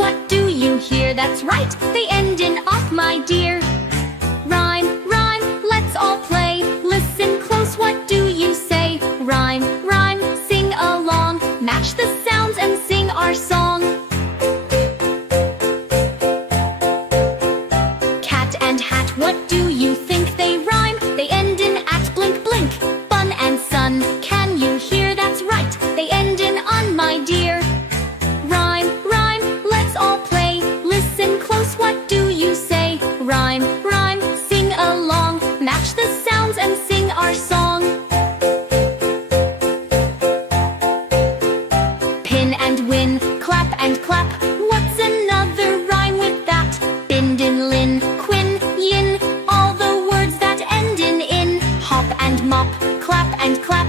what do you hear? That's right, they end in off, my dear. Rhyme, rhyme, let's all play. Listen close, what do you say? Rhyme, rhyme, sing along. Match the sounds and sing our song. Cat and hat, what do you think? They rhyme, they end in at. Blink, blink, fun and sun. Can you hear? That's right, they end in on, my dear. Rhyme, rhyme, let's all play. Listen close, what do you say? Rhyme, rhyme, sing along. Match the sounds and sing our song. Pin and win, clap and clap. What's another rhyme with that? Bind and lin, quin, yin. All the words that end in. Hop and mop, clap and clap.